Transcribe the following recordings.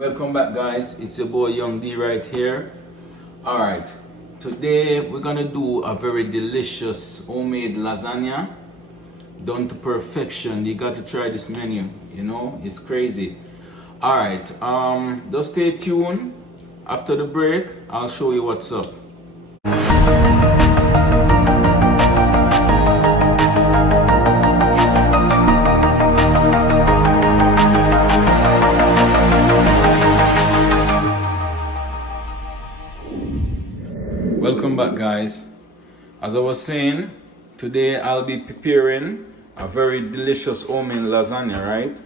Welcome back, guys. It's your boy Young D right here. Alright, today we're gonna do a very delicious homemade lasagna done to perfection. You got to try this menu, it's crazy. Alright, just stay tuned. After the break, I'll show you what's up. Welcome back, guys. As I was saying, today I'll be preparing a very delicious homemade lasagna, right?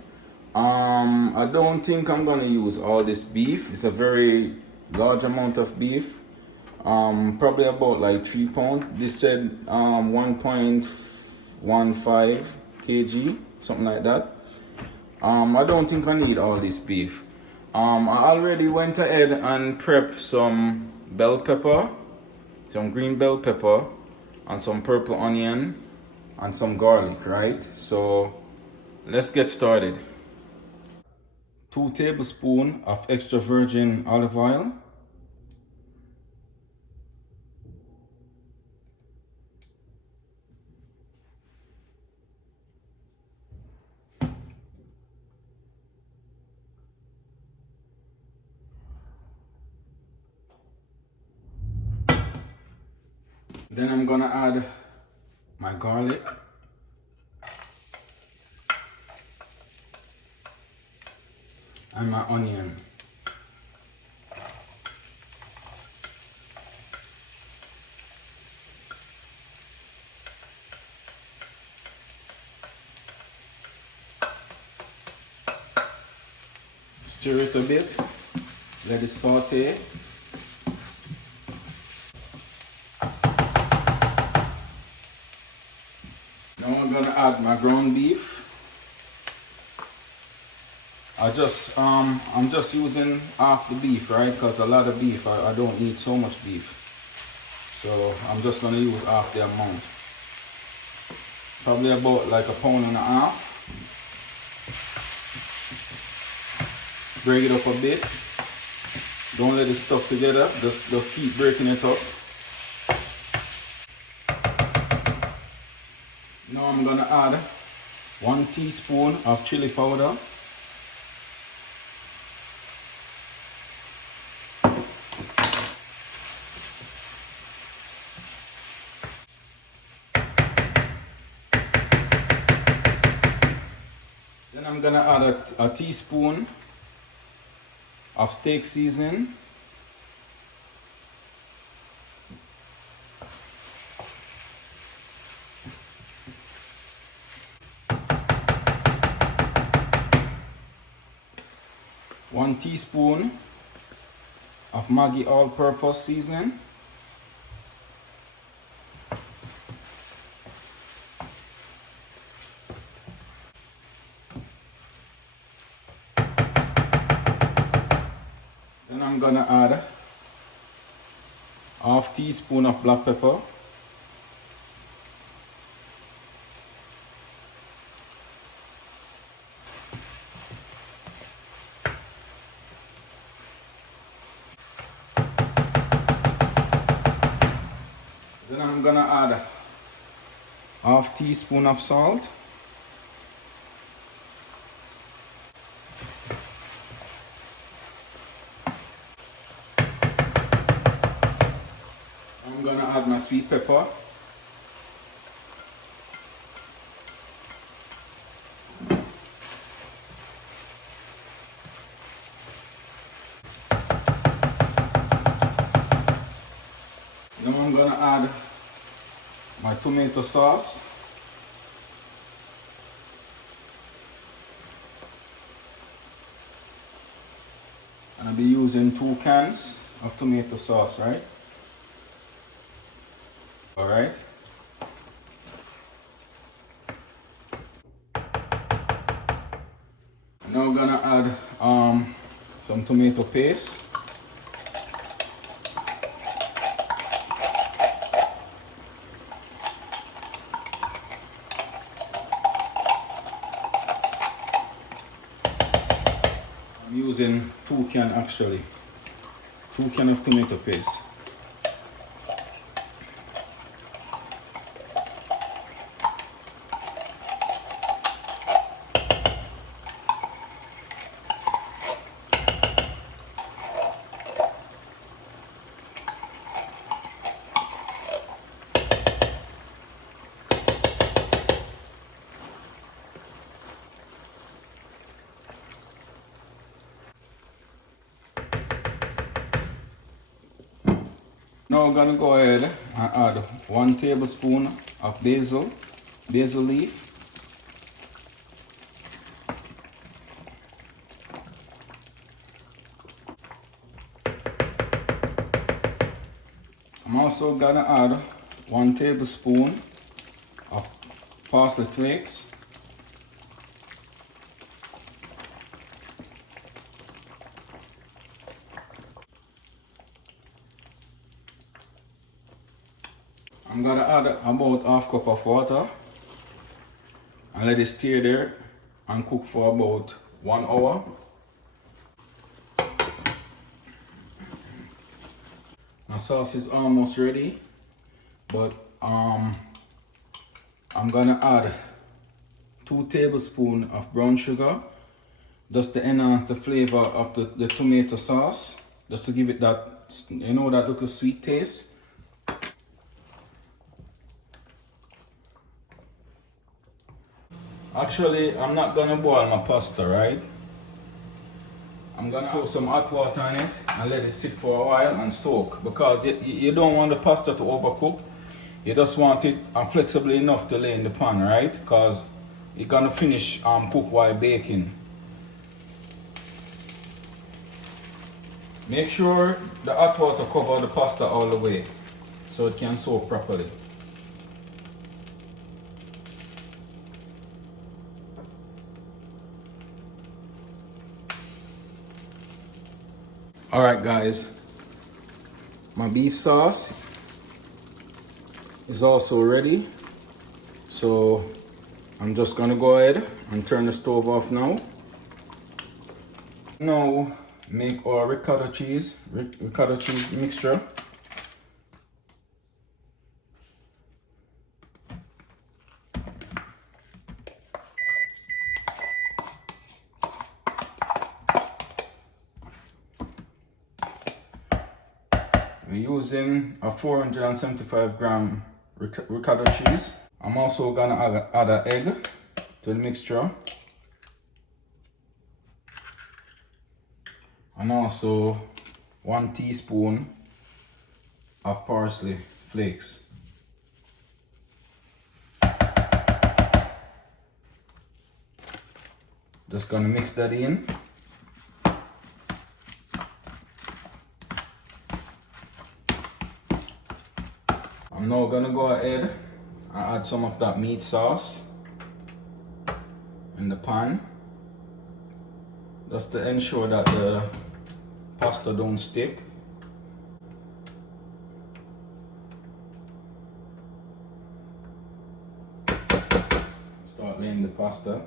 I don't think I'm gonna use all this beef. It's a very large amount of beef. Probably about like 3 pounds. This said 1.15 kg, something like that. I don't think I need all this beef. I already went ahead and prepped some bell pepper, some green bell pepper, and some purple onion, and some garlic, right? So let's get started. 2 tablespoons of extra virgin olive oil. Then I'm gonna add my garlic. And my onion. Stir it a bit, let it saute. Now I'm gonna add my ground beef. I'm just using half the beef, right? Because a lot of beef, I don't need so much beef. So I'm just gonna use half the amount. Probably about like 1.5 pounds. Break it up a bit. Don't let it stuck together. Just keep breaking it up. Now I'm gonna add 1 teaspoon of chili powder. Then I'm gonna add a teaspoon of steak seasoning. One teaspoon of Maggi all-purpose seasoning. Then I'm gonna add half teaspoon of black pepper. Then I'm gonna add half teaspoon of salt. I'm gonna add my sweet pepper. Now I'm gonna add my tomato sauce. And I'll be using 2 cans of tomato sauce, right? Alright. Now I'm gonna add some tomato paste. I'm using 2 can actually. 2 cans of tomato paste. Now we're gonna go ahead and add 1 tablespoon of basil leaf. I'm also gonna add 1 tablespoon of parsley flakes. I'm gonna add about half cup of water and let it stay there and cook for about 1 hour. My sauce is almost ready, but I'm gonna add 2 tablespoons of brown sugar just to enhance the flavor of the tomato sauce, just to give it that, you know, that little sweet taste. Actually, I'm not gonna boil my pasta, right? I'm gonna throw some hot water on it and let it sit for a while and soak, because you don't want the pasta to overcook. You just want it flexible enough to lay in the pan, right? Because you're gonna finish cook while baking. Make sure the hot water covers the pasta all the way so it can soak properly. Alright guys, my beef sauce is also ready, so I'm just gonna go ahead and turn the stove off now. Now make our ricotta cheese mixture. We're using a 475 gram ricotta cheese. I'm also gonna add an egg to the mixture, and also 1 teaspoon of parsley flakes. Just gonna mix that in. I'm now gonna go ahead and add some of that meat sauce in the pan, just to ensure that the pasta don't stick. Start laying the pasta.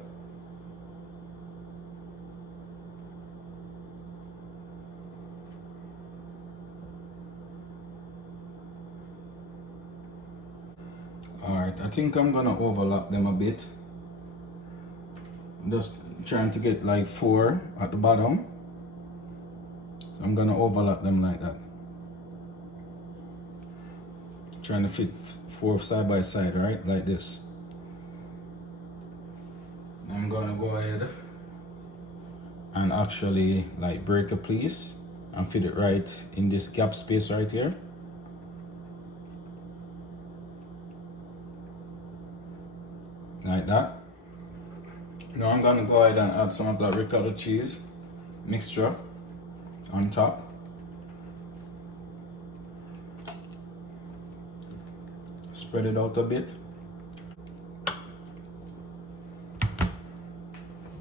Alright, I think I'm gonna overlap them a bit. I'm just trying to get like 4 at the bottom. So I'm gonna overlap them like that. Trying to fit 4 side by side, right? Like this. I'm gonna go ahead and actually like break a piece and fit it right in this gap space right here. Like that. Now I'm gonna go ahead and add some of that ricotta cheese mixture on top. Spread it out a bit.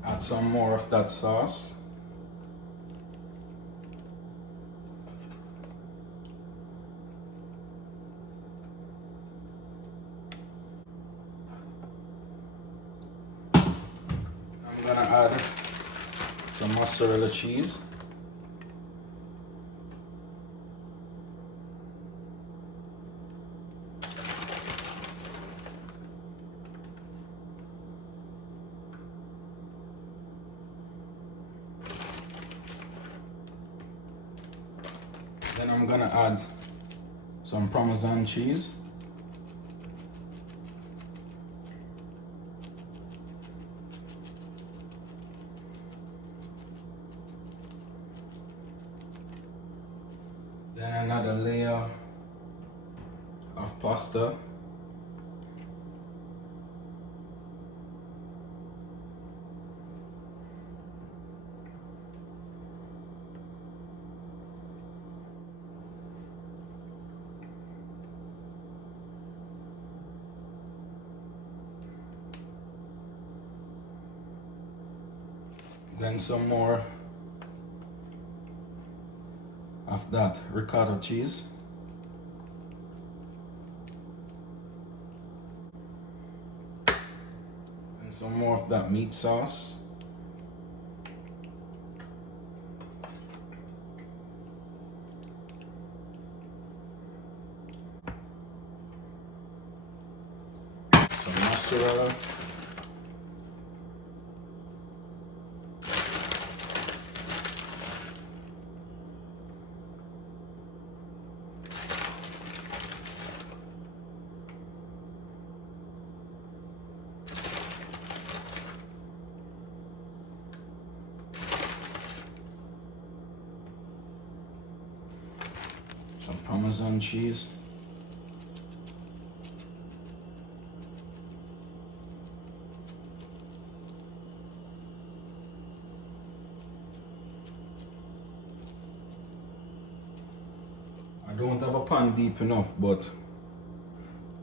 Add some more of that sauce. I'm gonna add some mozzarella cheese. Then I'm gonna add some Parmesan cheese. Then another layer of pasta. Then some more of that ricotta cheese. And some more of that meat sauce. Some mozzarella. Some Parmesan cheese. I don't have a pan deep enough, but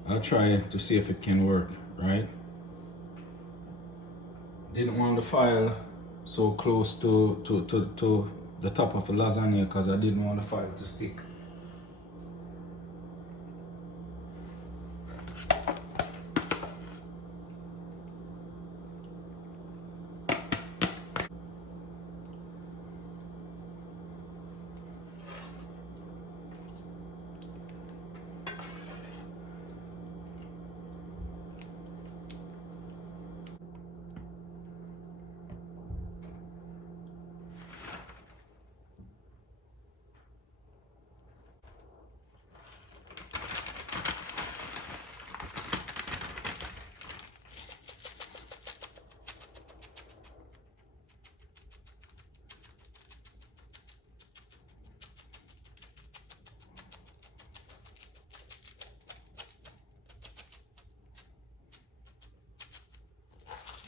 I'll try to see if it can work, right? Didn't want the file so close to the top of the lasagna because I didn't want the file to stick.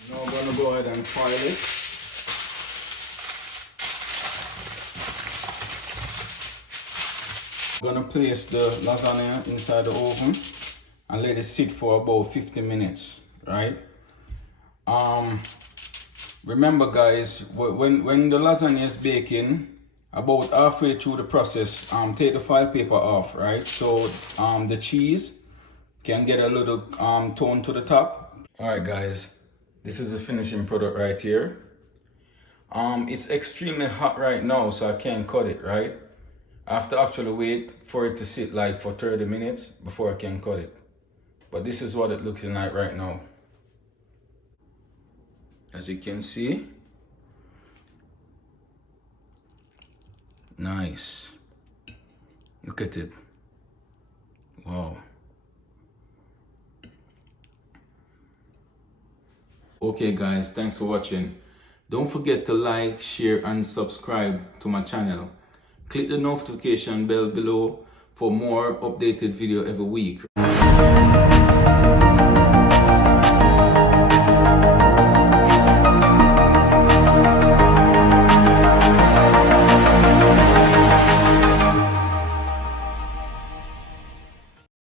Now I'm going to go ahead and file it. I'm going to place the lasagna inside the oven and let it sit for about 50 minutes, right? Remember guys, when the lasagna is baking, about halfway through the process, take the file paper off, right? So the cheese can get a little tone to the top. All right guys, this is the finishing product right here. It's extremely hot right now, so I can't cut it, right? I have to actually wait for it to sit like for 30 minutes before I can cut it. But this is what it looks like right now. As you can see. Nice. Look at it. Wow. Okay guys, thanks for watching. Don't forget to like, share and subscribe to my channel. Click the notification bell below for more updated video every week.